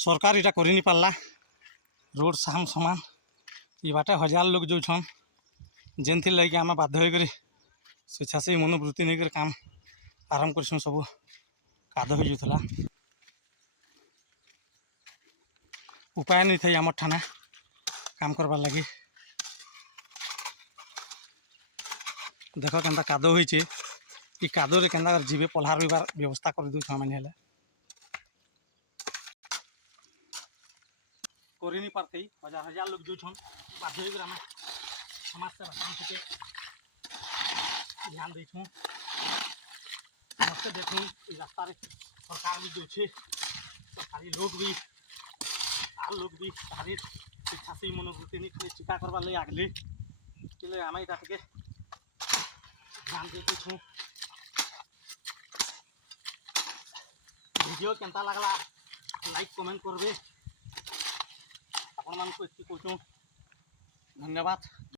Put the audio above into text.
सरकार इटा कर नहीं पार्ला रोड साम समान ये बाटे हजार लोग जो छन जेन थी लगे आम बाध्य होकर स्वेच्छासेवी मनोवृत्ति नहीं कर काम आरंभ कर सब काद हो जाता उपाय नहीं थी आम ठाना काम करवार लगी देख के काद हो कादे के जीवे पल्हार रहीबार व्यवस्था कर दे मैंने कर नहीं पारते हजार हजार लोग जो छन बाध्य होकर आम समाज सेवा काम से ध्यान देछूँ समस्ते देखूँ रास्ता सरकार भी जो सरकारी लोग भी आर लोग भी भारी स्वेच्छासेवी मनोवृत्ति नहीं खाली टीका करवार लगे आगले कि आम यहाँ टे ध्यान देछूँ भिडियो केनता लगला लाइक कमेंट करबे आपण मानक एति कहूँ धन्यवाद।